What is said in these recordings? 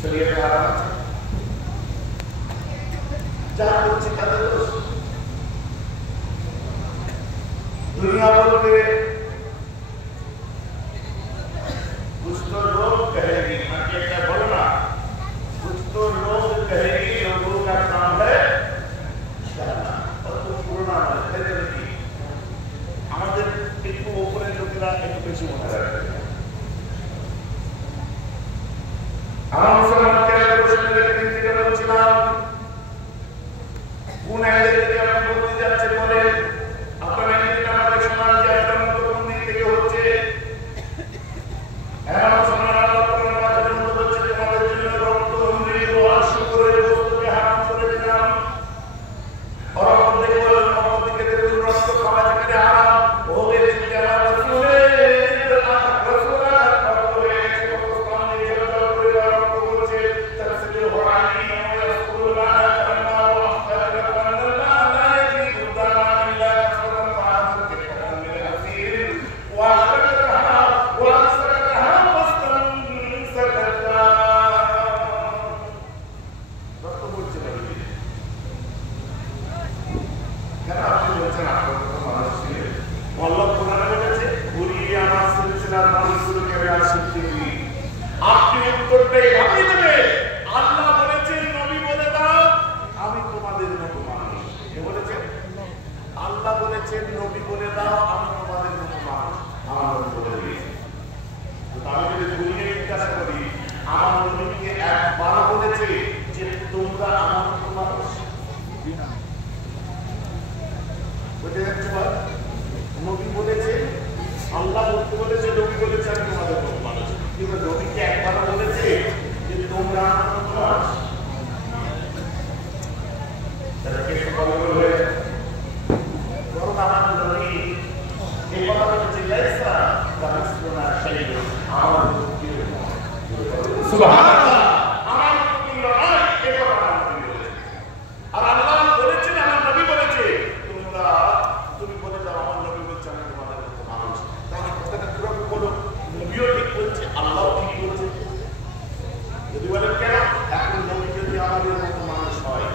শরীয়তে হারাম আছে, যা করছে তাদের দোষ। दुनिया बोलते कुछ तो लोग कहेगी, क्या बोलो ना, कुछ तो लोग कहेगी लोगों का काम है और तो पूर्णा नहीं। আমাদের একটু উপরে লোকেরা একটু বেশি মনে রাখে। আমার মুসলমানকে প্রশ্নের দিকে বলছিলাম, কোন আইলে থেকে আপনি বলতে যাচ্ছেন বলে আপনারা কিন্তু আমাদের সমাজ যে একটা কোন দিক থেকে হচ্ছে, এমন মুসলমান আল্লাহ কোরআন মাঝে বলছে তোমাদের জন্য রক্ত অমৃত আর শুকরের বস্তুকে হারাম করে দিলাম। और अपने को अपने के दिल रक्त समाज के हाराम हो गए कि हमारा रसूल है रसूल है तो सामने जो परिवार को बोले तफसीर होरानी रसूल है करना और करना नहीं कि खुदा इल्ला सल्लल्लाहु अलैहि वसल्लम के हसीर वासरहा मस्तन सकता रक्त बोलते हैं কেন আপনি বলছেন আপনার তো মানুষ ছিলেন, আল্লাহ কোরআনে বলেছে ঘুরিয়ে আমার সিলসিলার মানুষগুলোকে আর শিখতে দিই। আপনি উত্তরটা এইভাবেই দেবেন, আল্লাহ বলেছেন নবী বলে দাও আমি তোমাদের মতো মানুষ। কে বলেছেন? আল্লাহ বলেছেন নবী বলে দাও আমি তোমাদের মতো মানুষ। আমার নবী বলে দিয়েছে। তো আমি যদি ঘুরিয়ে জিজ্ঞাসা করি আমার নবীকে একবার বলেছে যে তোমরা আমার মতো মানুষ? নবী বলেছে, আল্লাহ বলতে বলেছে, নবী বলেছে আমি তোমাদের মতো মানুষ, কিন্তু নবীকে একবার বলেছে যে তোমরা আমার মতো মানুষ। তারা কে সকল বলবে বরং আমার নবী এই কথা বলেছে লাইসা কামিসুনা শাইউন আমার নবী সুবহানাল্লাহ আমার নবী নয় এই কথা আমার নবী বলেছে। আর আল্লাহ বলেছেন আমার নবী বলেছে তুমি বলে যাও আমার নবী বলছে আমি তোমাদের মতো মানুষ। তাহলে কথাটা কিরকম বলো, নবীও ঠিক বলছে আল্লাহও ঠিক বলছে। যদি বলেন কেন, এখন নবী যদি আমাদের মতো মানুষ হয়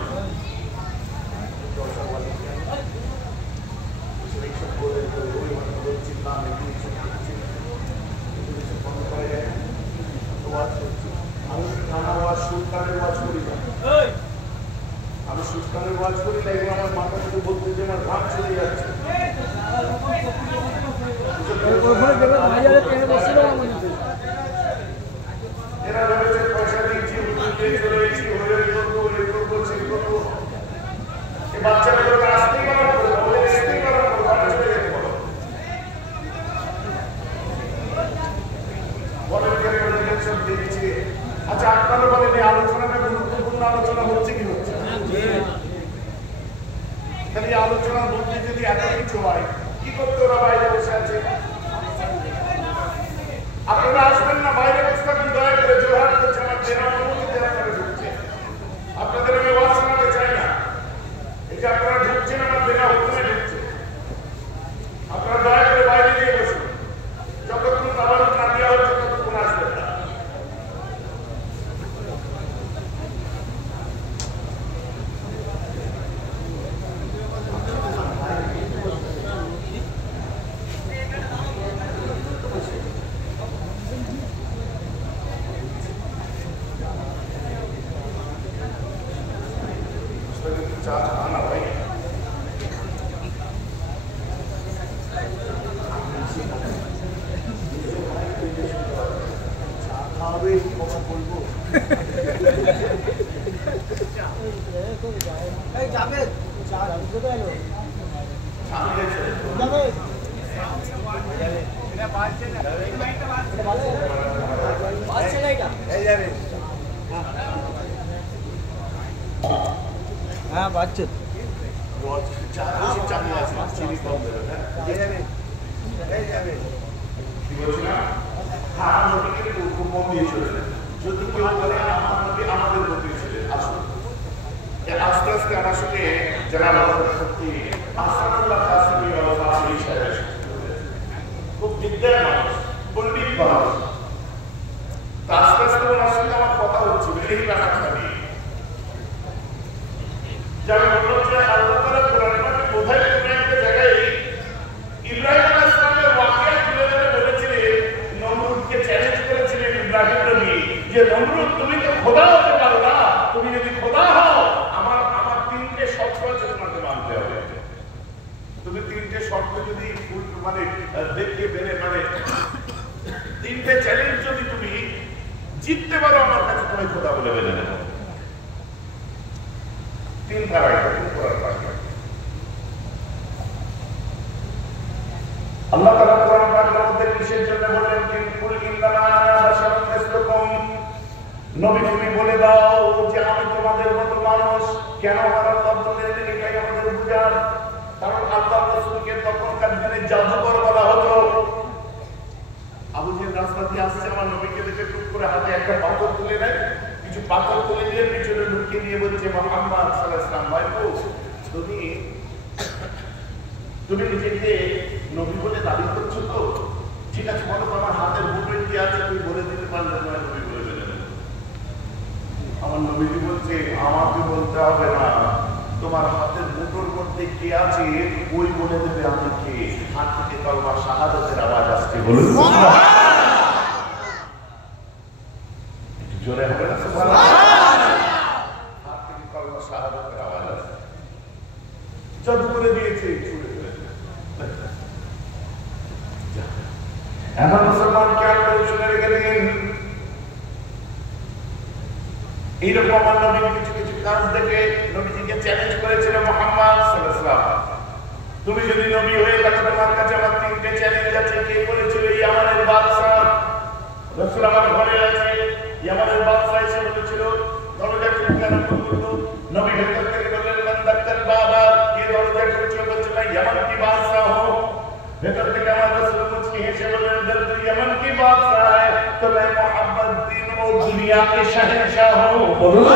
আমি সুস্থানের ওয়াজ করি না, এগুলো আমার মাথা থেকে বলতে যে আমার ঘাম চলে যাচ্ছে। এরা ভেবেছে পয়সা দিয়েছি চলে এসেছি হয়ে করবো এই করবো সেই করবো, এই বাচ্চাগুলোকে আসতেই পারা করবো ওদের আসতেই পারা করবো ঘরে চলে যেতে বলো। ভলেন্টিয়ার দিচ্ছি। আচ্ছা আপনারা বলেন এই আলোচনাটা গুরুত্বপূর্ণ আলোচনা হচ্ছে কি হচ্ছে? তাহলে আলোচনার মধ্যে যদি এত কিছু হয় কি করতে ওরা বাইরে বসে আছে? আপনারা আসবেন না, বাইরে বসে থাকুন দয়া করে। জোহার করছে আমার জেলা অনুমতিতে আপনারা ঢুকছে, আপনাদের আমি ওয়াজ শোনাতে চাই না। এই যে আপনারা ঢুকছেন আমার জেলা হুকুমে ঢুকছে, আপনারা দয়া করে বাইরে গিয়ে বসুন। যতক্ষণ তাবারুক না দেওয়া হচ্ছে ততক্ষণ আসবেন না। হ্যাঁ বাচ্চা যদি কেউ বলে আমাদের মধ্যে ছিলেন আসুন আস্তে আস্তে আমার সঙ্গে যারা সত্যি আসাদুল্লাহ কাসিমি খুব বিদ্যার মানুষ, পণ্ডিত মানুষ, আস্তে আস্তে ওনার এই ব্যাপারটা নিয়ে যারা বলল যে আল্লাহ তাআলা কোরআনে পাকে বোঝায় কোনো একটা জায়গায় ইব্রাহিম আলাইহিস সালামের ওয়াকিয়া তুলে ধরে বলেছিলেন, নমরুদকে চ্যালেঞ্জ করেছিলেন ইব্রাহিম নবী যে নমরুদ তুমি তো খোদা হতে পারো না, তুমি যদি খোদা হও আমার তিনটে শর্ত আছে তোমাকে মানতে হবে। তুমি তিনটে শর্ত যদি মানে দেখে বেড়ে মানে তিনটে চ্যালেঞ্জ যদি তুমি জিততে পারো আমার কাছে তুমি খোদা বলে বেঁধে নেব। তিন ধারায় আল্লাহ তাআলা কোরআন পাকের মধ্যে কিসের জন্য বলেন কুল ইন্নামা আনা বাশারুন মিসলুকুম, নবী তুমি বলে দাও যে আমি তোমাদের মতো মানুষ। কেন আল্লাহ বলেন এটাই আমাদের বুঝার, কারণ আল্লাহ রাসূলকে তখনকার দিনে জাদুকর বলা হতো। আবু জেহেল রাস্তা দিয়ে আসছে, আমার নবীকে দেখে টুক করে হাতে একটা পাথর তুলে নেয়, কিছু পাথর তুলে দিয়ে পিছনে লুকিয়ে দিয়ে বলছে মুহাম্মদ সাল্লাল্লাহু আলাইহি ওয়াসাল্লাম ভাইপো তুমি নিজেকে নবী বলে দাবি করছো তো, ঠিক আছে বলো আমার হাতের মুভমেন্ট কি আছে তুমি বলে দিতে পারলে না, নবী বলে দেবেন। আমার নবীজি বলছে আমাকে বলতে হবে না, তোমার হাতের মুঠোর মধ্যে কে আছে ওই বলে দেবে আমি কে। হাত থেকে কালমা শাহাদাতের আওয়াজ আসছে, বলুন জোরে হবে না সুবহানাল্লাহ। হাত থেকে কালমা শাহাদাতের আওয়াজ আসছে, জাদু করে দিয়েছে ছুড়ে ফেলেছে। এমন মুসলমান খেয়াল করে শুনে রেখে দিন, এইরকম আমার নবী কিছু কিছু কাজ দেখে নবীজিকে চ্যালেঞ্জ করেছিল মুহাম্মদ সাল্লাল্লাহু আলাইহি ওয়াসাল্লাম, তুমি যদি নবী হয়ে থাকো তোমার কাছে আমার তিনটে চ্যালেঞ্জ আছে। কে করেছিল? ইয়ামানের বাদশা রাসূল আমার ঘরে আছে, ইয়ামানের বাদশা এসে বলেছিল দরজা কেন খুলতো, নবী ভেতর থেকে বললেন মান দাক্কাল বাবা, কে দরজা খুলছে? বলছে ভাই ইয়ামান কি বাদশা হো। ভেতর থেকে আমার রাসূল মুচকি হেসে বললেন দরজা ইয়ামান কি বাদশা है तो मैं मोहम्मद दिन ও দুনিয়া के शहंशाह हूं। বলুন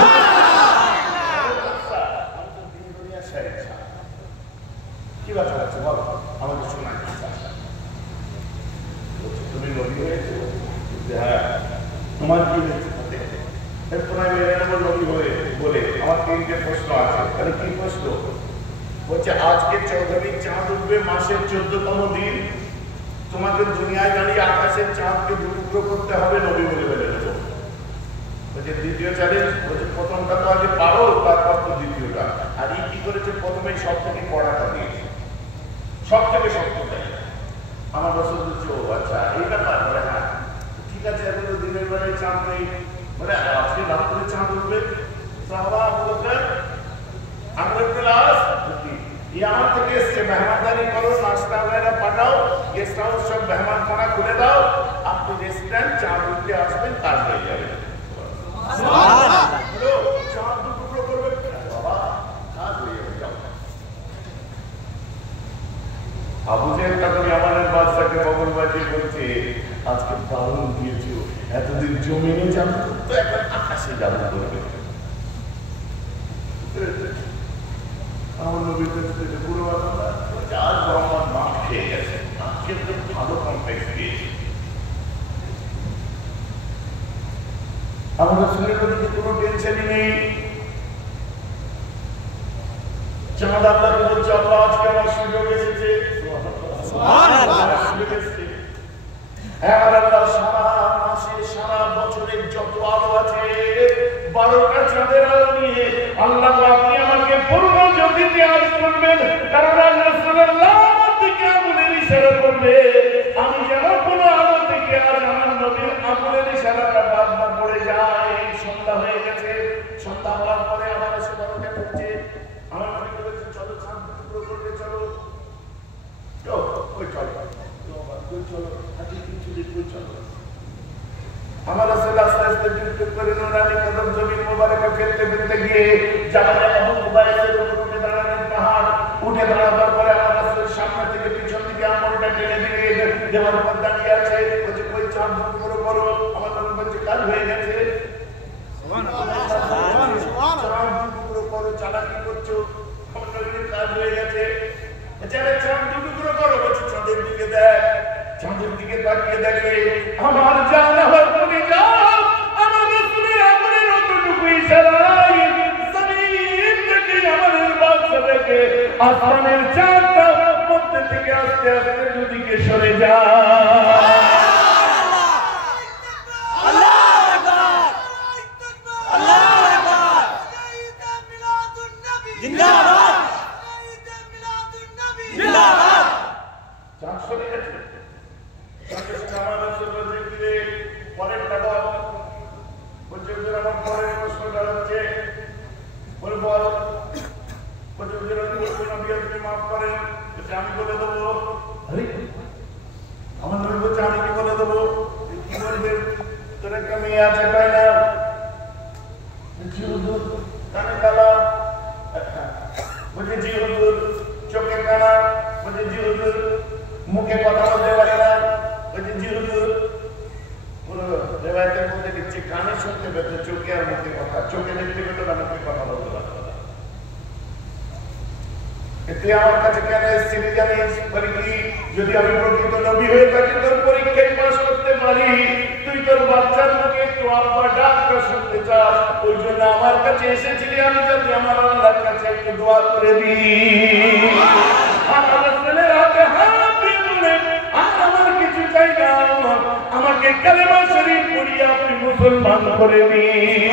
কি কথা আছে বলো, আমাকে শোনাই। তুমি নবী হয়েছো? হ্যাঁ। তোমার কি হয়েছে? তোমার মেয়ের নাম নবী হয়ে বলে আমার তিনটে প্রশ্ন আছে। তাহলে কি প্রশ্ন? বলছে আজকে 14वीं চাঁদ উঠবে মাসের 14তম দিন, তোমাকে দুনিয়ায় দাঁড়িয়ে আকাশের চাঁদকে দুটুকরো করতে হবে, নবী বলে বলে দেবো। বলছে দ্বিতীয় চ্যালেঞ্জ, বলছে প্রথমটা তো আগে পারো তারপর তো দ্বিতীয়টা। আর এই কি করেছে? প্রথমেই সব থেকে পড়াটা দিয়েছে, সব থেকে শক্তটা। আমার রাসূল বলছে ও আচ্ছা এই ব্যাপার। বলে হ্যাঁ ঠিক আছে, এখন দিনের বেলায় চাঁদ নেই, বলে আজকে রাত্রে চাঁদ উঠবে। সাহাবা আবু বকর আমর ইবনে আস ইয়ামান থেকে এসে মেহমানদারি করো, নাস্তা वगैरह পাঠাও, গেস্ট হাউস সব মেহমানখানা খুলে দাও, আপনি রেস্টুরেন্ট চাঁদ উঠতে আসবেন, কাজ হয়ে যাবে। সুবহানাল্লাহ। চাঁদ টুকরো করবে বাবা, কাজ হয়ে যাবে। যাও। আবু জেহেল তখন ইয়ামানের বাদশাকে বগল বাজিয়ে বলছে আজকে দারুণ দিয়েছো, এতদিন জমিনে জাদু করতো এখন আকাশে জাদু করবে। আমার নবীর কাছে পুরো আজ মোহাম্মদ মাঠ খেয়ে গেছে, আজকে তো ভালো কমপ্লেক্স দিয়েছে। আমাদের শরীরের মধ্যে কোনো টেনশনই নেই। চাঁদ আল্লাহকে বলছে আল্লাহ আজকে আমার সুযোগ এসেছে। হ্যাঁ আল্লাহ সারা মাসে সারা বছরের যত আলো আছে 12টা চাঁদের আলো নিয়ে আল্লাহ আপনি আমাকে পূর্ণ জ্যোতিতে আজ করবেন, কারণ রাসূলুল্লাহ আমার দিকে আগুনের ইশারা করবে, আমি যেন কোন আলো থেকে আজ আমার নবীর আগুনের ইশারাটা বাদ না পড়ে যায়। সন্ধ্যা হয়ে গেছে, সন্ধ্যা হওয়ার পরে আমার এসে দরজা খুলছে, আমার নবী বলেছে চলো চাঁদ টুকরো করবে, চলো ওই চলো চলো হাতে কিছু দেখবে চলো। আমার রাসূল আস্তে আস্তে টুকটুক করে নুরানি কদম জমিন মোবারকে ফেলতে ফেলতে গিয়ে জাবালে আবু কুবাইসের উপর উঠে দাঁড়ালেন। পাহাড় উঠে দাঁড়াবার পরে আমার রাসূল সামনে থেকে পিছন দিকে আমলটা টেনে দিয়ে দেওয়ার উপর দাঁড়িয়ে আছে। বলছে কই চাঁদ টুকরো করো। আমার নবী বলছে কাজ হয়ে গেছে। সুবহানাল্লাহ সুবহানাল্লাহ। চাঁদ টুকরো করো, চালাকি করছো। আমার নবীর কাজ হয়ে গেছে। এছাড়া চাঁদ টুকরো করো। বলছে চাঁদের দিকে দেখ, চাঁদের দিকে তাকিয়ে দেখে আমার জান আমার তুমি যাও, আমার রাসূলের আগুনের অতটুকু আসমানের চাঁদটা মধ্যে থেকে আস্তে আস্তে দুদিকে সরে যায়। আমি বলে দেবো, আমার নবী বলছে আমি কি বলে দেবো, কি বলবেন? তোর একটা মেয়ে আছে তাই না? জি হুজুর। কানে কালা? বলছে জি হুজুর। চোখে কানা? বলছে জি হুজুর। মুখে কথা বলতে পারে না? বলছে জি হুজুর। পুরো রেওয়ায়েতের মধ্যে দেখছি কানে শুনতে পেত, চোখে আর মুখে কথা, চোখে দেখতে পেত না, মুখে কথা বলতে পারত না। তুই আমার কাছে কেন এসেছিলি জানিস? বলি কি, যদি আমি প্রকৃত নবী হয়ে থাকি তোর পরীক্ষায় পাস করতে পারি, তুই তোর বাচ্চার মুখে একটু আব্বা ডাকটা শুনতে চাস, ওই জন্য আমার কাছে এসেছিলি, আমি যাতে আমার আল্লাহর কাছে একটু দোয়া করে দিই। আমার ছেলের হাতে হাত দিয়ে বলেন, আমার কিছু চাই না, আমাকে কালেমা শরীফ পড়িয়ে আপনি মুসলমান করে দিন।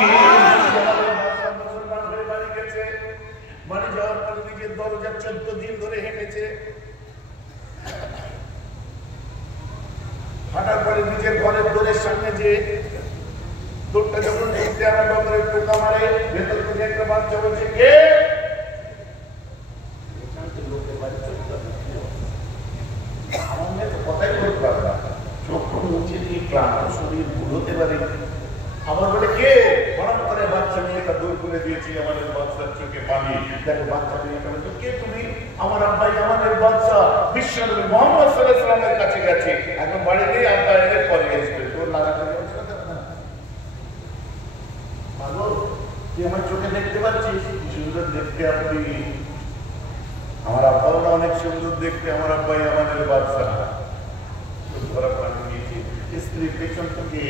মুসলমান হয়ে বাড়ি গেছে। বাড়ি যাওয়ার পর নিজের দরজা 14 দিন ধরে হেঁটেছে। হাঁটার পরে নিজের ঘরের দোরের সামনে যে দৌড়টা যখন ঢুকতে আরম্ভ করে, টোকা মারে, ভেতর থেকে একটা বাচ্চা বলছে কে? লোকের বাড়ি আমার মেয়ে তো কথাই বলতে পারে না, চোখ মুছে দিয়ে ক্লান্ত শরীর বুড়োতে পারে। আমার বলে কে? হঠাৎ করে বাচ্চা মেয়েটা দূর করে দিয়েছি, আমাদের বাচ্চার চোখে পানি। দেখো বাচ্চা মেয়েটা বলতো কে তুমি? আমার আব্বাই আমাদের বাচ্চা বিশ্বনবী মুহাম্মদ সাল্লাল্লাহু আলাইহি ওয়াসাল্লামের কাছে গেছে, এখন বাড়িতে আব্বা এলে পরে আসবে। তোর লাগাতে বলছ না? মাগো, তুই আমার চোখে দেখতে পাচ্ছিস? কি সুন্দর দেখতে আপনি। আমার আব্বাও অনেক সুন্দর দেখতে, আমার আব্বাই আমাদের বাচ্চা। ধরা পানি নিয়েছে, স্ত্রী পেছন থেকে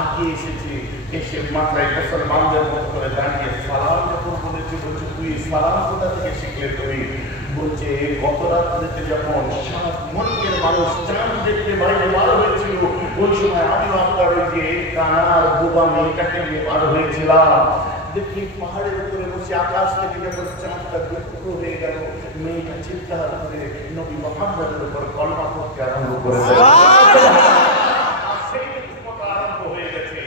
আগিয়ে এসেছে, এসে মাথায় মুসলমানদের মতো করে দাঁড়িয়ে সালাম যখন বলেছে, বলছে তুই সালাম কোথা থেকে শিখলে তুমি? বলছে গত রাত্রিতে যখন 7 মণিকের মানুষ চাঁদ দেখতে বাইরে বার হয়েছিল, ওই সময় আমিও আপনার ওই যে কানা আর বোবা মেয়েটাকে নিয়ে বার হয়েছিলাম। দেখি পাহাড়ের উপরে বসে আকাশ থেকে যখন চাঁদটা দুটো হয়ে গেল, মেয়েটা চিৎকার করে নবী মুহাম্মদের উপর কলমা করতে আরম্ভ করে দেয়। আরম্ভ হয়ে গেছে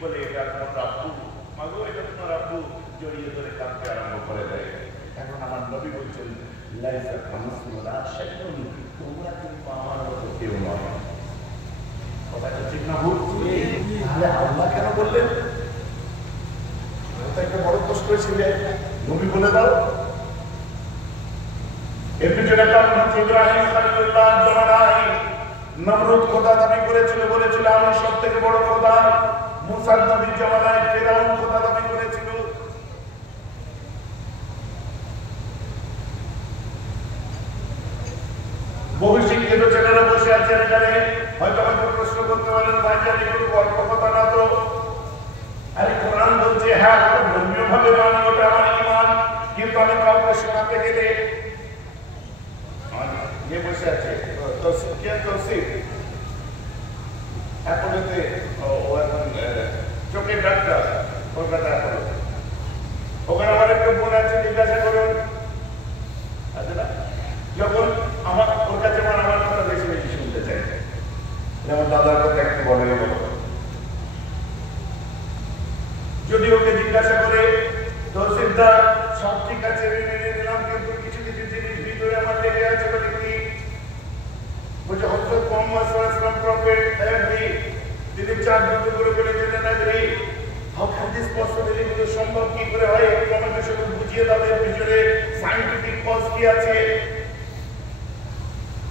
বলে এটা তোমার আব্বু, মাগো এটা তোমার আব্বু, জড়িয়ে ধরে কাঁদতে আরম্ভ করে দেয়। এখন আমার নবী বলছেন লাইসা কামিসলিহি শাইউন, তোমরা কিন্তু আমার মতো কেউ নয়। কথাটা ঠিক না ভুল? তাহলে আল্লাহ কেন বললেন? এটা একটা বড় কষ্ট হয়েছিল, নবী বলে দাও। এর পিছনে কারণ হচ্ছে ইব্রাহিম খলিলুল্লাহ জমানায় নমরুদ খোদা দাবি করেছিল, বলেছিল আমি সব থেকে বড় খোদা। মুসা নবীর জমানায় ফিরআউন খোদা দাবি করেছিল। বহু শিক্ষিত ছেলেরা বসে আছেন এখানে, হয়তো আমাকে প্রশ্ন করতে পারেন ভাইজান এগুলো গল্প কথা না তো? আরে কোরআন বলছে হ্যাঁ ধর্মীয় ভাবে মানি, ওটা আমার ঈমান, কিন্তু আমি কাউকে শোনাতে গেলে বসে আছে চোখের ডাক্তার কলকাতা, ওখানে আমার একটা বোন আছে, জিজ্ঞাসা করুন আছে না, যখন আমার ওর কাছে আমার কথা বেশি বেশি শুনতে চাই, যেমন দাদার কথা একটু বলে গেল, যদি ওকে জিজ্ঞাসা করে তহসিলদার সব ঠিক আছে মেনে নিলাম, কিন্তু কিছু কিছু জিনিস ভিতরে আমার লেগে আছে, বলে কি? বলছে হযরত মুহাম্মদ সাল্লাল্লাহু আলাইহি ওয়াসাল্লাম প্রফেট এভরি তিনি 4 বিন্দু করে বলেছিলেন every how can this possible, এগুলো সম্ভব কি করে হয়? একটু আমাকে শুধু বুঝিয়ে দাও এর পিছনে সায়েন্টিফিক কজ কি আছে।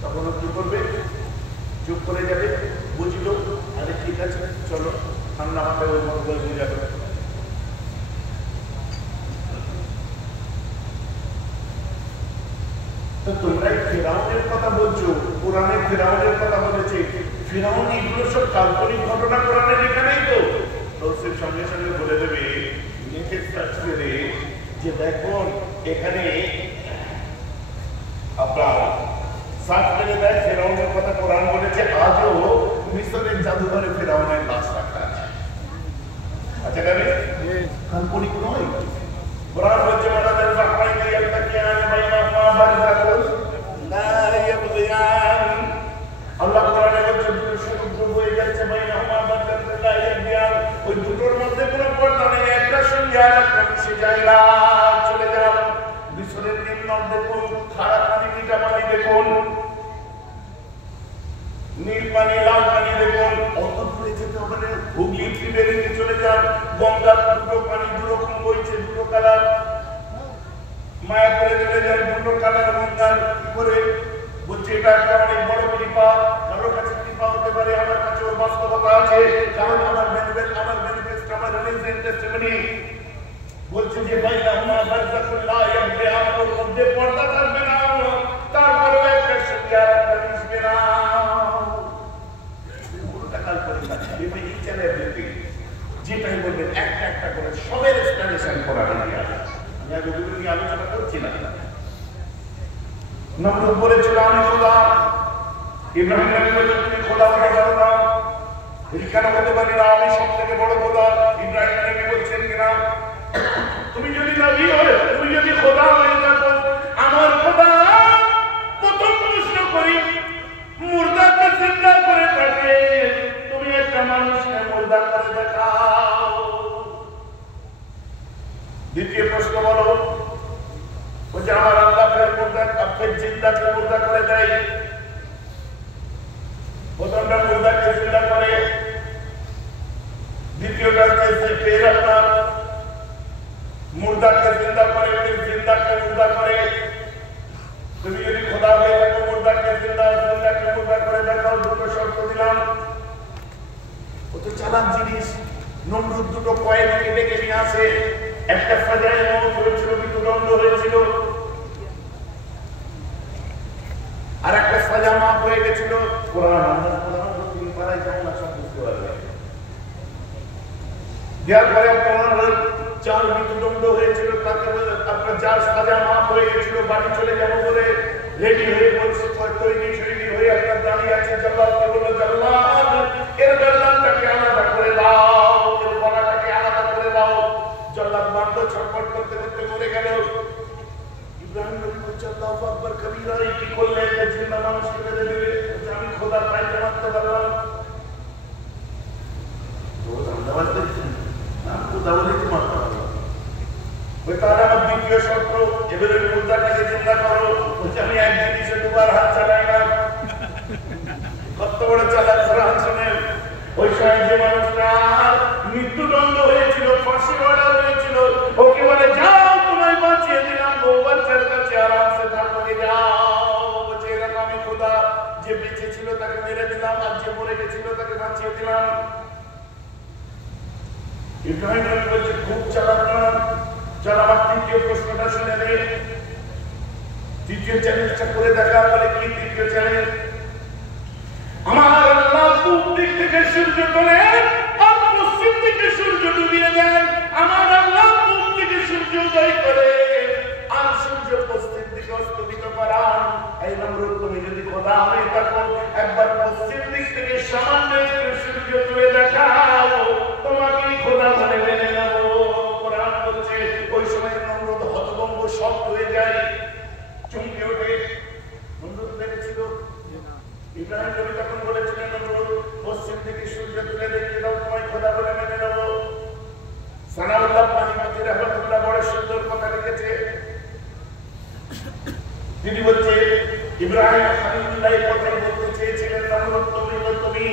তখন কি করবে? চুপ করে যাবে, বুঝলো, আরে ঠিক আছে চলো আমরা আমাদের ওই মত করে বুঝাবো। তোমরা ফিরআউনের কথা বলছো, কোরআনে ফিরআউনের কথা বলেছে, ফিরআউন এগুলো সব কাল্পনিক ঘটনা কোরআনে লেখা নেই তো? রসের সঙ্গে সঙ্গে বলে দেবে যে দেখুন এখানে আপনার সাত মেরে দেয় ফেরাউনের কথা কোরআন বলেছে আজও মিশরের জাদুঘরে ফেরাউনের লাশ রাখা আছে। আচ্ছা কেন কাল্পনিক নয়, কোরআন বলছে মাদাদের বাহরাইন ইয়ালতাকিয়ান বাইনাহুমা বারযাখুন লা ইয়াবগিয়ান। আল্লাহ কোরআনে বলছে দুটো সমুদ্র বয়ে যাচ্ছে বাইনাহুমা বারযাখুন লা ইয়াবগিয়ান, ওই দুটোর মধ্যে কোনো পর্দা নেই, একটা সঙ্গে আরেকটা মিশে যায় না, চলে যান। মিশরের নিম্ন দেখুন, খারাপ পানি মিঠা পানি দেখুন, নীল পানি লাল পানি দেখুন, অত দূরে যেতে হবে না, হুগলি ত্রিবেণীতে চলে যান, গঙ্গার দুটো পানি দুরকম বইছে, দুটো কালার, মায়াপুরে চলে যান, দুটো কালার গঙ্গার করে বলছে এটা একটা অনেক বড় কৃপা। কারোর কাছে কৃপা হতে পারে, আমার কাছে ওর বাস্তবতা আছে, কারণ আমার ম্যানিফেস্ট আমার রিলিজিয়ান টেস্টিমনি বলছে যে বাইনাহুমা বারযাখুন লা ইয়াবগিয়ান, ওর মধ্যে পর্দা থাকবে না, তারপরেও একটা সঙ্গে আরেকটা মিশবে না। যেটাই বলবেন একটা একটা করে সবের এক্সপ্লেনেশন করা আছে। আমি আজ ওগুলো নিয়ে আলোচনা করছি না। নমরুদ বলেছিল আমি খোদা, ইব্রাহিম নবী বললেন তুমি খোদা হতে পারো না, কেন হতে পারি না, আমি সব থেকে বড় খোদা। ইব্রাহিম নবী বলছেন কিনা তুমি যদি নবী হয়ে, তুমি যদি খোদা হয়ে থাকো, আমার খোদা প্রথম প্রশ্ন করি মুর্দাকে জিন্দা করে থাকে, তুমি একটা মানুষকে মুর্দা করে দেখাও। দ্বিতীয় প্রশ্ন বলো, বলছে আমার আল্লাহ ফের মুর্দা ফের জিন্দাকে মুর্দা করে দেয়। প্রথমটা মুর্দাকে জিন্দা করে, দ্বিতীয়টা হচ্ছে ফের আপনার মুর্দাকে জিন্দা করে, ফের জিন্দাকে মুর্দা করে। তুমি যদি খোদা হয়ে থাকো মুর্দাকে জিন্দাকে মুর্দা করে দেখাও, দুটো শর্ত দিলাম। ও তো চালাক জিনিস। নমরুদ দুটো কয়েন ডেকে নিয়ে আসে, একটা সাজায় মত হয়েছিল, মৃত্যুদণ্ড হয়েছিল, আর একটা সাজা মাপ হয়ে গেছিল। দেওয়ার পরে চার মৃত্যুদণ্ড হয়েছিল, তাকে আপনার যার সাজা মাপ হয়ে গেছিল, বাড়ি চলে যাবো বলে রেডি হয়ে বলছে, তৈরি হয়ে আপনার দাঁড়িয়ে আছে। জল্লাদকে বললো জল্লাদ এর গর্দানটাকে আলাদা করে দাও, এর গলাটাকে আলাদা করে দাও। জল্লাদ বান্ধ ছটফট করতে করতে মরে গেল। ইব্রাহিম নবী বলছে আল্লাহু আকবার কবীরা, কি করলে যে জিন্দা মানুষকে মেরে দিবে, আমি খোদার পাইতে মারতে পারলাম। তো ধন্যবাদ দিচ্ছেন না, খোদা বলে কি মারতে পারলাম। ওই তার আমার দ্বিতীয় শর্ত, এবারে মুর্দাটাকে চিন্তা করো, বলছে আমি এক জিনিসে দুবার হাত চালাই না। কত বড় চালাক কোরআন শুনেন। ওই সময় যে মানুষটা মৃত্যুদণ্ড হয়েছিল, ফাঁসি অর্ডার হয়েছিল, ওকে বলে যাও তোমায় বাঁচিয়ে দিলাম, বউ বাচ্চার কাছে আরামসে থাকবে, যাও। বলছে এরকম আমি খোদা, যে বেঁচে ছিল তাকে মেরে দিলাম, আর যে মরে গেছিল তাকে বাঁচিয়ে দিলাম। ইব্রাহিম নবী বলছে খুব চালাক না। চল আমার তৃতীয় প্রশ্নটা শুনে নে, তৃতীয় চ্যালেঞ্জটা করে দেখা। বলে কি তৃতীয় চ্যালেঞ্জ? আমার আল্লাহ পূব দিক থেকে সূর্য তোলে আর পশ্চিম দিকে সূর্য ডুবিয়ে দেন, আমার আল্লাহ পূব দিকে সূর্য উদয় করে আর সূর্য পশ্চিম দিকে অস্তমিত করান। এই নমরুদ তুমি যদি খোদা হয়ে থাকো, একবার পশ্চিম দিক থেকে সামান্য একটু সূর্য তুলে দেখাও, তোমাকেই খোদা বলে মেনে নেব। কোরআন বলছে ওই সময় নমরুদ হতভম্ব সব হয়ে যায়, চমকে ওঠে। নমরুদ দেখেছিল ইব্রাহিম নবী তখন বলেছিলেন নমরুদ পশ্চিম থেকে সূর্য তুলে দেখিয়ে দাও, তোমায় খোদা বলে মেনে নেব। সানাউল্লাহ পানিপতি রহমতুল্লাহ বড় সুন্দর কথা লিখেছে। তিনি বলছে ইব্রাহিম খলিলুল্লাহ কথা বলতে চেয়েছিলেন নমরুদ তুমি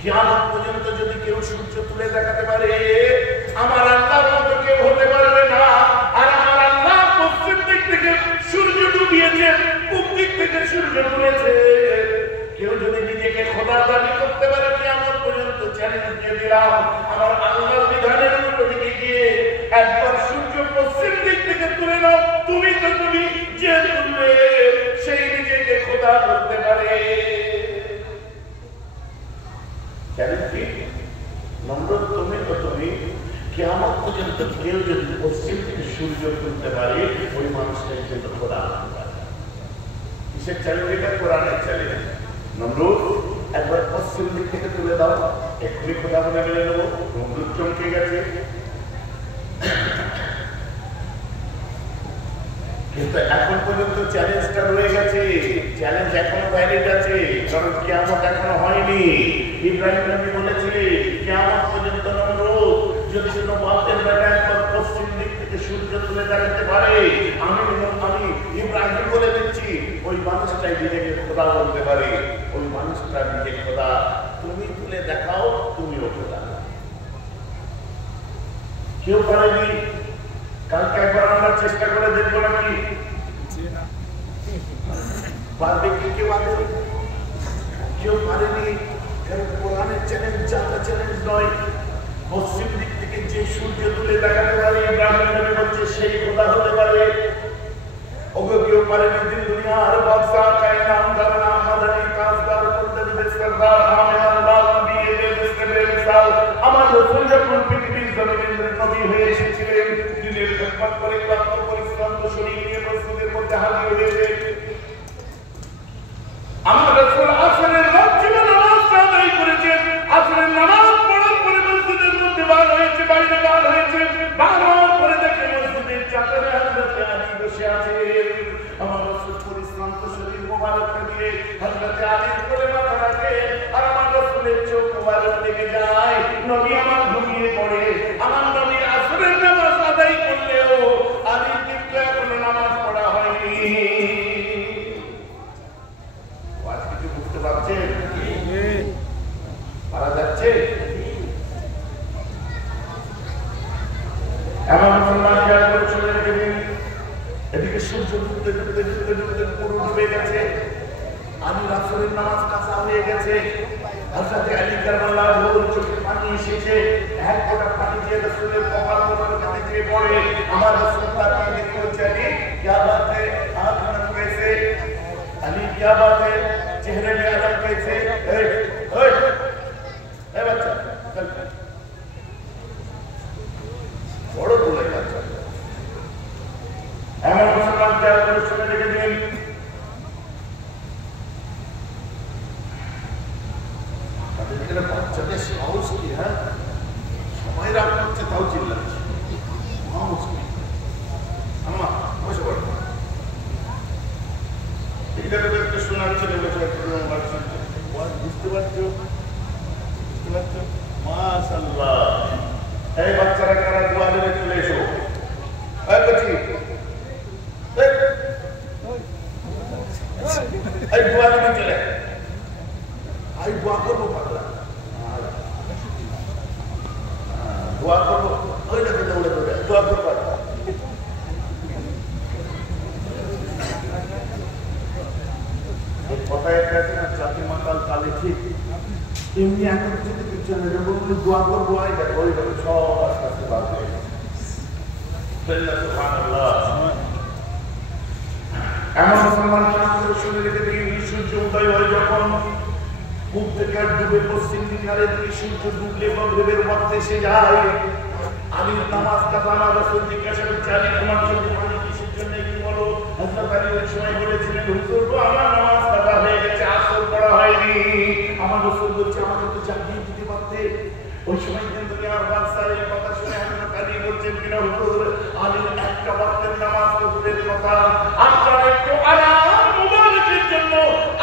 কিয়ামত পর্যন্ত যদি কেউ সূর্য তুলে দেখাতে পারে, আমার আল্লাহর মতো কেউ হতে পারবে না। আর আমার আল্লাহ পশ্চিম দিক থেকে সূর্য ডুবিয়েছে, পূব দিক থেকে সূর্য তুলেছে। কেউ যদি নিজেকে খোদা দাবি করতে পারে, কিয়ামত পর্যন্ত চ্যালেঞ্জ দিয়ে দিলাম, আমার আল্লাহর বিধানের উল্টো দিকে গিয়ে একবার সূর্য পশ্চিম দিক থেকে তুলে নাও, তুমি তো তুমি, যে তুলবে সেই নিজেকে খোদা বলতে পারে। নমরুদ তুমি তো তুমি, কিয়ামত পর্যন্ত কেউ যদি পশ্চিম থেকে সূর্য তুলতে পারে, ওই মানুষটাই কিন্তু খোদা। কিসের চ্যালেঞ্জ? এটা কোরআনের চ্যালেঞ্জ। নমরুদ একবার পশ্চিম দিক থেকে তুলে দাও, এক্ষুনি খোদা মনে মেনে নেবো। নমরুদ চমকে গেছে, কিন্তু এখন পর্যন্ত চ্যালেঞ্জটা রয়ে গেছে। চ্যালেঞ্জ এখনো ভ্যালিড আছে, কারণ কিয়ামত এখনো হয়নি। ইব্রাহিম নবী বলেছিলেন কিয়ামত পর্যন্ত নমরুদ যদি কোনো বাতের বেটা একবার পশ্চিম দিক থেকে সূর্য তুলে দেখাতে পারে, আমি ইব্রাহিম বলে দিচ্ছি ওই মানুষটাই নিজেকে খোদা বলতে পারে। ওই মানুষটা নিজে খোদা। তুমি তুলে দেখাও, তুমিও খোদা। কেউ পারেনি। কালকে একবার আমরা চেষ্টা করে দেখবো নাকি পারবে কি? কেউ আগে কেউ পারেনি। কোরআনের চ্যালেঞ্জ জানা চ্যালেঞ্জ নয়। পশ্চিম দিক থেকে যে সূর্য তুলে দেখাতে পারে ইব্রাহিম নবী বলছে সেই খোদা হতে পারে। ওকে কেউ পারেনি। দিন দুনিয়ার বাদশা কায়নাম দারনা মাদানী কাজদার কুলদি সরদার আমের বাগ দিয়ে দেশে মিসাল আমার রাসূল যখন পৃথিবীর জমিনে নবী হয়ে এসেছিলেন, দিনের খেদমত করে ক্লান্ত পরিশ্রান্ত শরীর নিয়ে মসজিদের মধ্যে হাজির হয়েছে। আমার রাসূল আসরের মসজিদে নামাজ আদায় করেছেন। আসরের নামাজ পড়ার পরে মসজিদের মধ্যে বার হয়েছে, বাইরে বার হয়েছে। বার হওয়ার পরে দেখে মসজিদের চাদরে হযরত আলী বসে আছে। আমার রাসূল পরিশ্রান্ত শরীর মোবারককে দিয়ে হযরত আলীর কোলে মাথা রাখে, আর আমার রাসূলের চোখ মোবারক লেগে যায়। নবী আমার ঘুমিয়ে পড়ে। আমার নবী আসরের নামাজ আদায় করলেও আলী কিন্তু এখনো নামাজ পড়া হয়নি। কিছু বুঝতে পারছেন? পারা যাচ্ছে? এমন মুসলমান খেয়াল করে চলে রেখে দিন। এদিকে সূর্য ডুবতে ডুবতে ডুবতে ডুবতে পুরো ডুবে গেছে। আলী রাসূলের নামাজ কাজা হয়ে গেছে। হযরত আলী কারামাল্লাহু ওয়াজহু চোখে পানি এসেছে। এক ফোঁটা পানি দিয়ে রাসূলের কপাল মোবারকে দিয়ে পড়ে। আমার রাসূল তাকিয়ে দেখে বলছে, আলী क्या बात है? आँख बंद कैसे? अली क्या बात है? चेहरे में अलग कैसे? बच्चा चल बड़ो बोले बच्चा। এমন মুসলমান খেয়াল করে শুনে রেখে দিন। বাচ্চাদের সাহস কি? হ্যাঁ, সবাই রাগ করছে তাও চিল্লাচ্ছে। আম্মা বসে পড়ো। এটা তো একটু শোনাচ্ছিল, বুঝতে পারছো? বুঝতে পারছো? মাশাআল্লাহ। এই বাচ্চারা কারা দোয়া দেবে? চলে এসো। এই বচ্চি এই দোয়া দেবে, চলে আই দোয়া করবো। পাগলা দোয়া করবো। ওই দেখো দৌড়ে দৌড়ে দোয়া করবো। কথায় একটা আছে না, জাতি মাতাল কালে ঠিক এমনি এখন যদি পিছনে যখন দোয়া করবো, আই দেখো ওই দেখো সব আস্তে আস্তে বাদ হয়ে গেছে। এমন মুসলমান শুনে রেখে দেখি সূর্য উদয় হয় যখন পূব থেকে ডুবে পশ্চিম দিকে সূর্য ডুবলে মগরিবের মধ্যে এসে যায়। আলীর নামাজ কাজা। আমার রাসূল জিজ্ঞাসা করছে, আলী তোমার চোখে পানি কিসের জন্য? কি বলো? হযরত আলী ওই সময় বলেছিলেন, হুজুর গো আমার নামাজ কাজা হয়ে গেছে, আসর পড়া হয়নি। আমার রাসূল বলছে, আমাকে তো জানিয়ে দিতে পারতে। ওই সময় কিন্তু দুনিয়ার বাদশার এই কথা শুনে হযরত আলী বলছেন, কিনা হুজুর, আলীর একটা ওয়াক্তের নামাজ তো দূরের কথা, আপনার একটু আরাম মুবারকের জন্য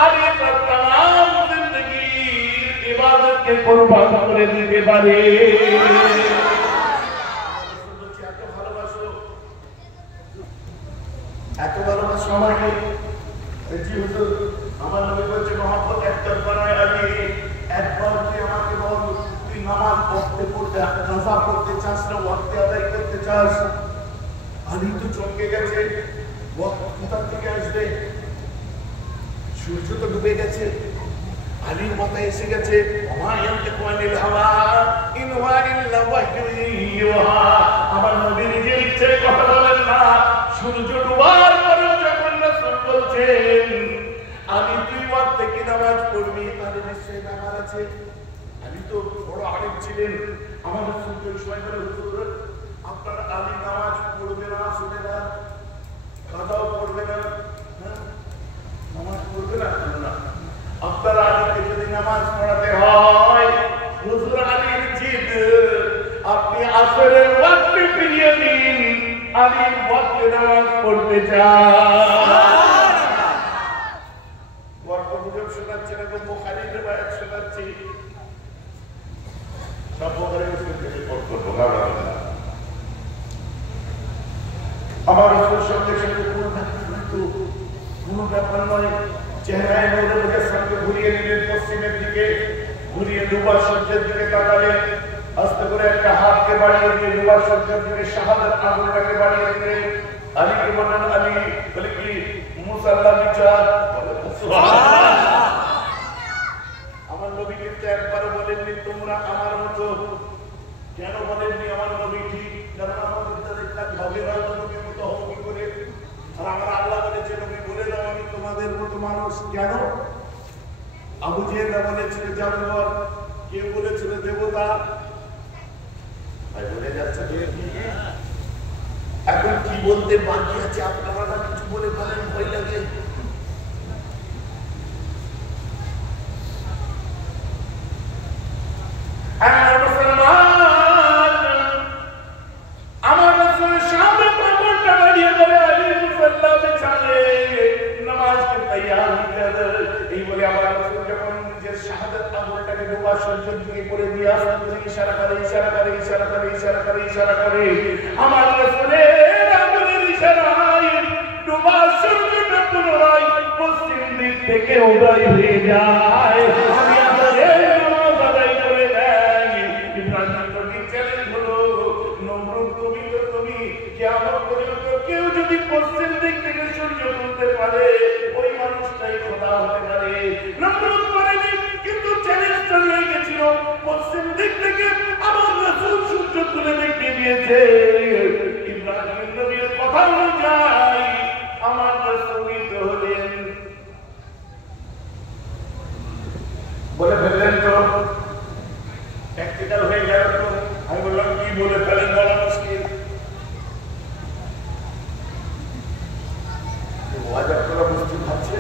আলী তার তামাম জিন্দেগীর ইবাদতকে কুরবান করে দিতে পারে। এত ভালোবাসো আমাকে? জি হুজুর, আমার নবী বলছে মহব্বত একতরফা নয়। আলী একবার তুই আমাকে বল, তুই নামাজ পড়তে পড়তে কাজা করতে চাস না ওয়াক্তে আদায় করতে চাস? আলী তো চমকে গেছে। ওয়াক্ত কোথা থেকে আসবে? সূর্য তো ডুবে গেছে। আলীর মাথায় এসে গেছে, আমার নবীর যে ইচ্ছে কথা বলেন না। সূর্য ডুবার পরে যখন রাসূল বলছেন, আলী তুই ওয়াক্তে কি নামাজ পড়বি? তাহলে নিশ্চয়ই ব্যাপার আছে। আলী তো বড় আলেম ছিলেন। আমার রাসূল তো সময় বলে, হুজুর আপনার আলী নামাজ পড়বে না, শুনে না, কাজাও পড়বে না। নামাজ আসরের ওয়াক্তে ফিরিয়ে দিন, আমি ওয়াক্তে নামাজ পড়তে চাই। গল্প গুজব শোনাচ্ছে না, তো বুখারীর রিওয়ায়াত শোনাচ্ছি। সব বুখারী মুসলিম থেকে পড়তো ঢোকাবে না। আমার রাসূল সাল্লাল্লাহু কোনো ব্যাপার নয়। চেহারায় নূরে মুজাসসামকে ঘুরিয়ে নিলেন পশ্চিমের দিকে, ঘুরিয়ে দুবার সূর্যের দিকে তাকালেন। আস্তে করে একটা হাতকে বাড়িয়ে দিয়ে দুবার সূর্যের দিকে শাহাদাত আঙ্গুলটাকে বাড়িয়ে দিলেন। আলীকে বললেন, আলী বলে কি মুসাল্লা বিচার, সুবহানাল্লাহ। আমার নবী কিন্তু একবারও বলেননি তোমরা আমার মতো। কেন বলেননি আমার নবী ঠিক? কারণ আমাদের দেখলাম হবে হয়তো নবীর মতো হবো কি করে। আর আমার আল্লাহ বলেছে নবী বলে দাও আমি তোমাদের মতো মানুষ। কেন? আবু জেহেল বলেছিল জাদুঘর, কেউ বলেছিল দেবতা। বলে যাচ্ছে এখন কি বলতে বাকি আছে? আপনারা কিছু বলে ফেলেন, ভয় লাগে। আমার রাসূলের সামনে প্রবলটা দাঁড়িয়ে গেলে আলী মুসাল্লা বিছানে নামাজকে তৈয়ার করে। এই বলে আমার রাসূল যখন নিজের শাহাদাত আঙ্গুলটাকে ডুবা সূর্যের দিকে করে দিয়ে আসলে ইশারা করে আমার রাসূলের আঙ্গুলের ইশারায় ডুবা সূর্যটা পুনরায় পশ্চিম দিক থেকে উদয় হয়ে যায়। আমি আপনাদের নামাজ আদায় করে দেয়। ইব্রাহিম চ্যালেঞ্জ হলো, নমরুদ তুমি কিয়ামত পর্যন্ত কেউ যদি পশ্চিম দিক থেকে সূর্য তুলতে পারে ওই মানুষটাই খোদা হতে পারে। নমরুদ পারেনি, কিন্তু চ্যালেঞ্জটা নিয়ে গেছিল পশ্চিম দিক থেকে আমার রাসূল সূর্য তুলে দেখিয়ে দিয়েছে। ইব্রাহিম নবীর কথা অনুযায়ী আমার রাসূল হলেন। বলে ফেললেন তো প্র্যাকটিক্যাল হয়ে গেল তো। আমি বললাম কি বলে ফেলেন বলা মুশকিল। মুশকিল হচ্ছে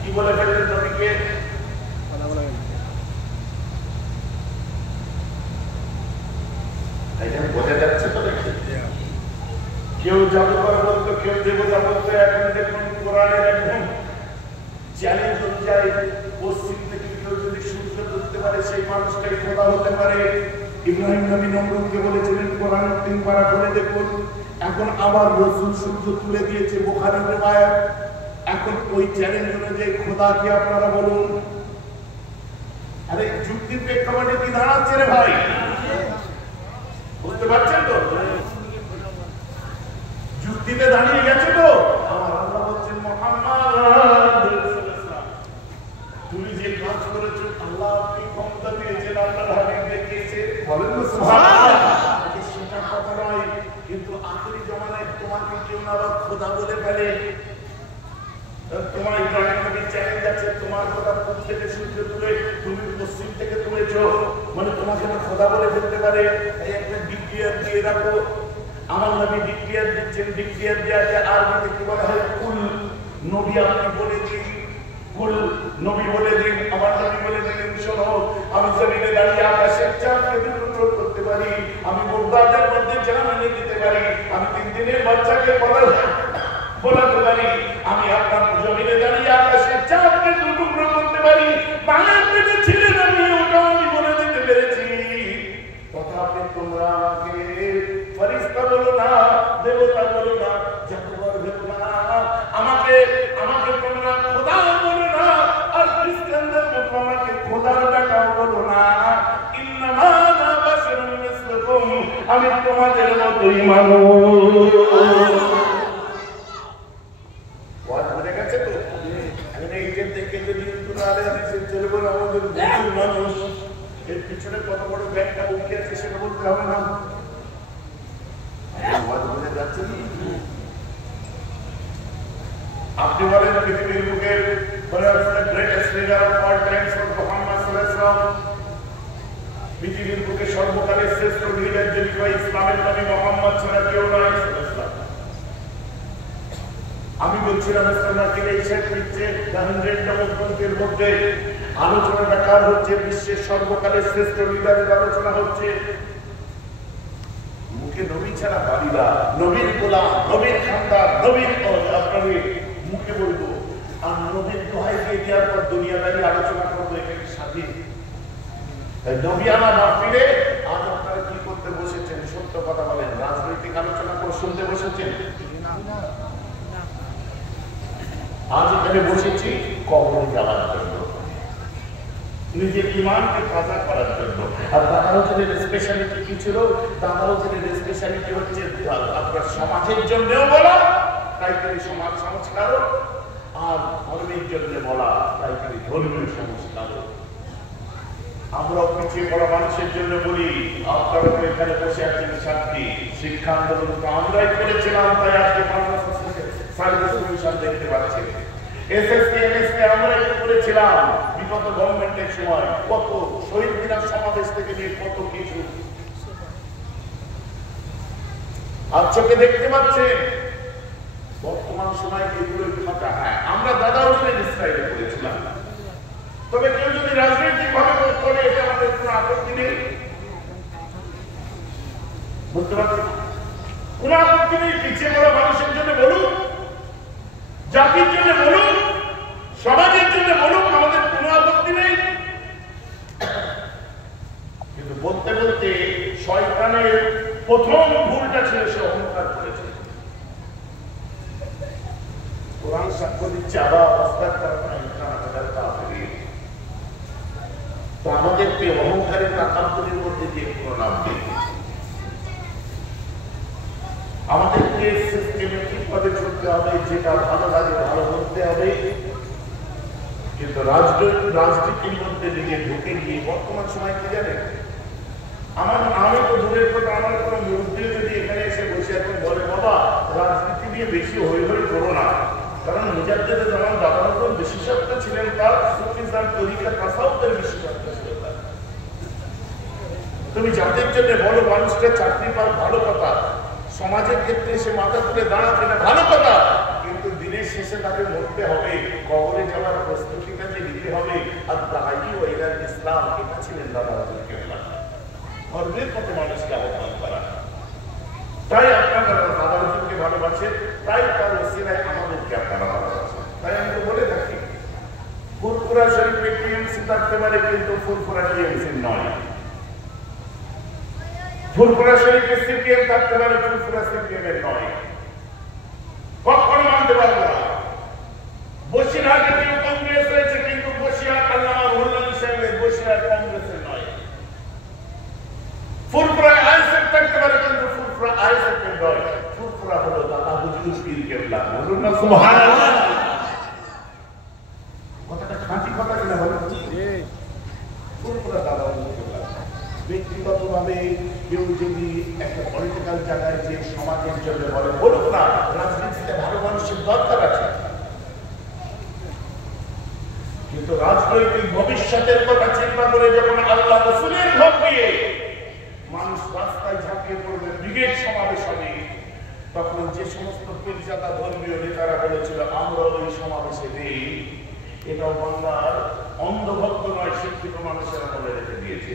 কি বলে ফেললেন নবীকে? বোঝা যাচ্ছে তো দেখি। কেউ জাদুকর বলতো, কেউ দেবতা বলতো। এখন দেখুন কোরআনের একদম চ্যালেঞ্জ অনুযায়ী পশ্চিম থেকে কেউ যদি সূর্য তুলতে পারে সেই মানুষটাই খোদা হতে পারে। ইব্রাহিম নবী নমরুদকে বলেছিলেন কোরআনের 3 পারা খুলে দেখুন। এখন আবার রাসূল সূর্য তুলে দিয়েছে, বুখারীর রিওয়ায়াত। এখন ওই চ্যালেঞ্জ অনুযায়ী খোদাকে আপনারা বলুন। আরে যুক্তির প্রেক্ষাপটে কি দাঁড়াচ্ছে রে ভাই? বুঝতে পারছেন তো? যুক্তিতে দাঁড়িয়ে গেছে তো। আমার আল্লাহ বলছেন মুহাম্মদ তুমি যে কাজ করেছো আল্লাহ আপনি ক্ষমতা দিয়েছেন, আল্লাহর হাবিব দেখিয়েছে। বলেন না সুবহানাল্লাহ। সেটা কথা নয়, কিন্তু আখিরি জমানায় তোমাকে কেউ না খোদা বলে ফেলে। তোমার ইব্রাহিম নবীর চ্যালেঞ্জ আছে, তোমার কথা পূর্ব থেকে সূর্য তুলে তুমি পশ্চিম থেকে তুলেছো, মানে তোমাকে না খোদা বলে ফেলতে পারে। এই একটা ডিক্লিয়ার দিয়ে রাখো। আমার নবী ডিক্লিয়ার দিচ্ছেন। ডিক্লিয়ার দেওয়াতে আরবিতে কি বলা হয়? কুল। নবী আপনি বলে দিন, কুল নবী বলে দিন। আমার নবী বলে দিন শোনো, আমি জমিনে দাঁড়িয়ে আকাশের চাঁদকে দুটো করতে পারি, আমি মুর্দাদের মধ্যে জান এনে দিতে পারি, আমি 3 দিনের বাচ্চাকে বলাতে পারি, আমি আপনার জমিনে দাঁড়িয়ে আকাশের চাঁদকে দুটুকরো করতে পারি। বাংলার পেটে ছিলেন আমি, ওটাও আমি বলে দিতে পেরেছি। তথাপি তোমরা আমাকে ফেরেশতা বলো না, দেবতা বলো না, জাদুকর বলো না, আমাকে তোমরা খোদা বলো না। আর খ্রিস্টানদের মতো আমাকে খোদার ডাকাও বলো না। ইন্নামা আনা বাশারুম মিসলুকুম, আমি তোমাদের মতোই মানুষ। ওয়াজ হয়ে গেছে তো? আমি এইটা দেখে যদি ইন্তুনালে হাদিসে চলে বলে আমাদের বহু মানুষ এর পিছনে কত বড় ব্যাখ্যা লুকিয়ে আছে সেটা বলতে হবে না। ওয়াজ হয়ে যাচ্ছে না? আপনি বলেন পৃথিবীর বুকে greatest leader of all Times Muhammad সাল্লাল্লাহু আলাইহি ওয়াসাল্লাম, পৃথিবীর বুকে সর্বকালের শ্রেষ্ঠ লিডার যিনি ইসলামের নবী মুহাম্মদ ছাড়া কেউ নয়। আমি বলছিলাম ইসলামের এই শেখে 100 গ্রন্থের মধ্যে আলোচনাটা কার হচ্ছে? বিশ্বের সর্বকালের শ্রেষ্ঠ লিডারের আলোচনা হচ্ছে। মুখে নবী ছাড়া বাড়িরা, নবীর গোলাম, নবীর খানদার, নবীর আপনার মুখে বলবো, আর নবীর দোহাই দিয়ে দেওয়ার পর দুনিয়াদারি আলোচনা করবো, এটা কি স্বাধীন? নবী আনা না ফিরে আজ আপনারা কি করতে বসেছেন? সত্য কথা বলেন, রাজনৈতিক আলোচনা করে শুনতে বসেছেন? আজ এখানে বসেছি কবরে যাওয়ার জন্য, নিজের ইমানকে তাজা করার জন্য। আর দাদারোজের স্পেশালিটি কি ছিল? দাদারোজের স্পেশালিটি হচ্ছে আপনার সমাজের জন্যও বলা, তাইকারি সমাজ সংস্কারও, আর ধর্মের জন্য বলা, তাইকারি ধর্মীয় সংস্কারও। আমরা পিছিয়ে পড়া মানুষের জন্য বলি, আপনারা তো এখানে বসে আছেন সাক্ষী, শিক্ষা আন্দোলন তো আমরাই করেছিলাম, তাই আজকে বাংলা সার্ভিস কমিশন দেখতে পাচ্ছি। এসএসকে এমএসকে আমরাই করেছিলাম বিগত গভর্নমেন্টের সময়, কত শহীদ মিনার সমাবেশ থেকে নিয়ে কত কিছু আর চোখে দেখতে পাচ্ছেন। বর্তমান সময় এগুলোর কথা, হ্যাঁ আমরা দাদা হোসেন স্টাইলে করেছিলাম, তবে কেউ যদি রাজনৈতিক ভাবে করে এটা আমাদের কোনো আপত্তি নেই, বুঝতে পারছেন? কোন আপত্তি নেই। পিছিয়ে পড়া মানুষের জন্য বলুন, জাতির জন্য বলুন, সমাজের জন্য বলুন, আমাদের কোনো আপত্তি নেই। কিন্তু বলতে বলতে শয়তানের প্রথম ভুলটা ছিল সে অহংকার করেছে। কোরআন সাক্ষ্য দিচ্ছে আবার অবস্থার তো আমাদেরকে অহংকারের তাকাব্বুরের মধ্যে দিয়ে কোনো লাভ নেই। আমাদেরকে সিস্টেমেটিক ভাবে চলতে হবে, যেটা ভালো লাগে ভালো বলতে হবে, কিন্তু রাজনীতির মধ্যে নিজে ঢুকে গিয়ে বর্তমান সময় কি জানেন, আমি তো দূরের কথা, আমার কোনো মুরব্বী যদি এখানে এসে বসে এখন বলে বাবা রাজনীতি নিয়ে বেশি হই হই করো না, কারণ মুজাদ্দেদ জামান দাদার উপর বিশেষত্ব ছিলেন, তার সুফিজান তরিকা তাসাউফের বিশেষত্ব ছিল তার। তুমি জাতির জন্য বলো, মানুষকে চাকরি পার ভালো কথা, সমাজের ক্ষেত্রে সে মাথা তুলে দাঁড়াচ্ছে না ভালো কথা, কিন্তু দিনের শেষে তাকে মরতে হবে, কবরে যাওয়ার প্রস্তুতিটা যে নিতে হবে। আর দায়ী ও ইলাল ইসলাম, এটা ছিলেন দাদা হুজুরকে ধর্মের কত মানুষকে আহ্বান করা। তাই আপনারা দাদা হুজুরকে ভালোবাসে, তাই তার ওসিলায় আমাদেরকে আপনারা ভালোবাসেন। তাই আমি বলে থাকি, ফুরফুরা শরীফে টিএমসি থাকতে পারে, কিন্তু ফুরফুরা টিএমসি নয়। ফুরফুরা শরীফে সিপিএম থাকতে পারে, ফুরফুরা সিপিএম এর নয়, কখনো মানতে পারবো না। বসিরহাটে কেউ কংগ্রেস হয়েছে, কিন্তু বসিরহাট আল্লামা রুহুল্লাহ সাহেবের বসিরহাট কংগ্রেসের নয়। ফুরফুরা আইএসএফ থাকতে পারে, কিন্তু ফুরফুরা আইএসএফ এর নয়। ফুরফুরা হলো দাদা হুজুর পীর কেবলা। বলুন না সুবহানাল্লাহ। কথাটা খাঁটি কথা কিনা বলুন? ফুরফুরা দাদা হুজুর কেবলা। ব্যক্তিগতভাবে কেউ যদি একটা পলিটিক্যাল জায়গায় যে সমাজের জন্য বলে, বলুক না, রাজনীতিতে ভালো মানুষের দরকার আছে, কিন্তু রাজনৈতিক ভবিষ্যতের কথা চিন্তা করে যখন আল্লাহ রাসূলের ভোট দিয়ে মানুষ রাস্তায় ঝাঁপিয়ে পড়বে, ব্রিগেড সমাবেশ হবে, তখন যে সমস্ত পরিচাতা ধর্মীয় নেতারা বলেছিল আমরা ওই সমাবেশে নেই, এটাও বাংলার অন্ধভক্ত নয়, শিক্ষিত মানুষেরা বলে রেখে দিয়েছে।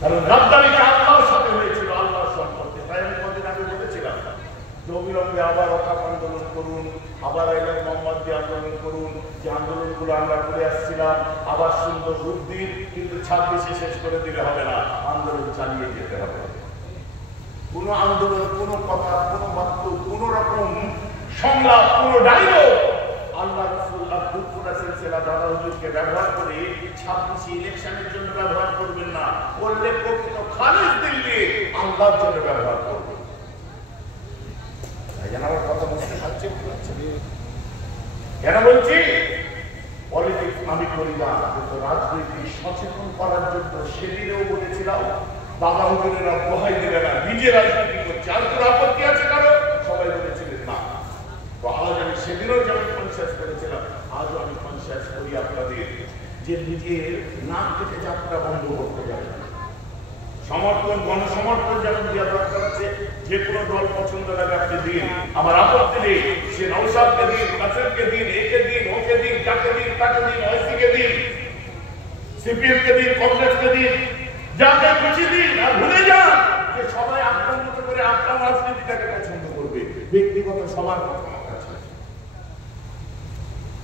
কারণ গাদ্দারিটা আল্লাহর সাথে হয়েছিল, আল্লাহর সম্পর্কে। তাই আমি কদিন আগে বলেছিলাম অবিলম্বে আবার অকাপ আন্দোলন করুন, আবার আইলাম মোহাম্মদ দিয়ে আন্দোলন করুন, যে আন্দোলনগুলো আমরা করে আসছিলাম আবার সুন্দর রূপ দিন, কিন্তু 26-এ শেষ করে দিলে হবে না, আন্দোলন চালিয়ে যেতে হবে। কোন আন্দোলন, কোন কথা, কোন বাক্য, কোন রকম সংলাপ, কোন ডায়লগ আল্লাহ রাসূল ফুরফুরা সিলসিলা দাদা হুজুরকে ব্যবহার করে 26 ইলেকশনের জন্য ব্যবহার করবেন না, করলে প্রকৃত খালিস দিল দিয়ে আল্লাহর জন্য ব্যবহার করবেন। আমার কথা বুঝতে পারছেন? কেন বলছি পলিটিক্স আমি করি না, কিন্তু রাজনীতি সচেতন করার জন্য সেদিনেও বলেছিলাম দাদা হুজুরেরা দোহাই দিলে না, নিজে রাজনীতি করছে, আর তোর আপত্তি আছে কারো? সবাই বলেছিলেন না। তো আজ আমি সেদিনও যেমন কনসিয়াস করেছিলাম, আজও আমি কনসিয়াস করি আপনাদের, যে নিজের নাম থেকে যাত্রা বন্ধ করতে যাবে। সমর্থন, গণসমর্থন যেমন দেওয়া দরকার আছে, যে কোনো দল পছন্দ লাগে আপনি দিন, আমার আপত্তি নেই। সে নওশাদকে দিন, কাসেমকে দিন, একে দিন, ওকে দিন, যাকে দিন, তাকে দিন, ওয়াইসিকে দিন, সিপিএমকে দিন, কংগ্রেসকে দিন, যাকে খুশি দিন আর ভুলে যান যে সবাই আপনার মতো করে আপনার রাজনীতিটাকে পছন্দ করবে, ব্যক্তিগত সবার মতামত আছে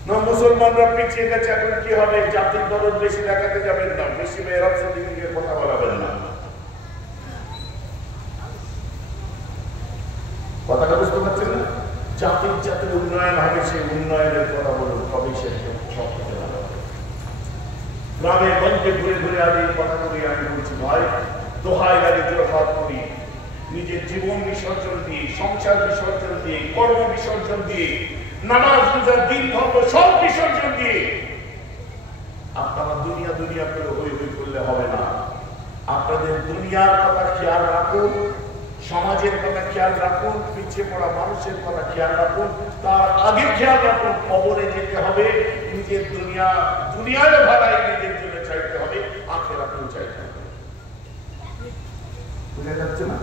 না। মুসলমানরা পিছিয়ে গেছে, এখন কি হবে? জাতির দরদ বেশি দেখাতে যাবেন না, বেশি মেয়েরাজ দিকে কথা বলাবেন না। কথাটা বুঝতে পারছেন না? জাতির জাতির উন্নয়ন হবে, সেই উন্নয়নের কথা বলুন, তবেই সে সব কিছু ভালো হবে। গ্রামে গঞ্জে ঘুরে ঘুরে আজ এই কথাগুলি আমি বলছি, ভাই দোহাই লাগে জোরহাত করি, নিজের জীবন বিসর্জন দিয়ে, সংসার বিসর্জন দিয়ে, কর্ম বিসর্জন দিয়ে, নামাজ রোজা দিন ধর্ম সব বিসর্জন দিয়ে আপনারা দুনিয়া দুনিয়া করে হই হই করলে হবে না। আপনাদের দুনিয়ার কথা খেয়াল রাখুন, সমাজের কথা খেয়াল রাখুন, পিছিয়ে পড়া মানুষের কথা খেয়াল রাখুন, তার আগে খেয়াল রাখুন কবরে যেতে হবে, নিজের দুনিয়ায় ভাড়ায় নিজের জন্য চাইতে হবে, আখেরাতেও চাইতে হবে। বুঝা যাচ্ছে না?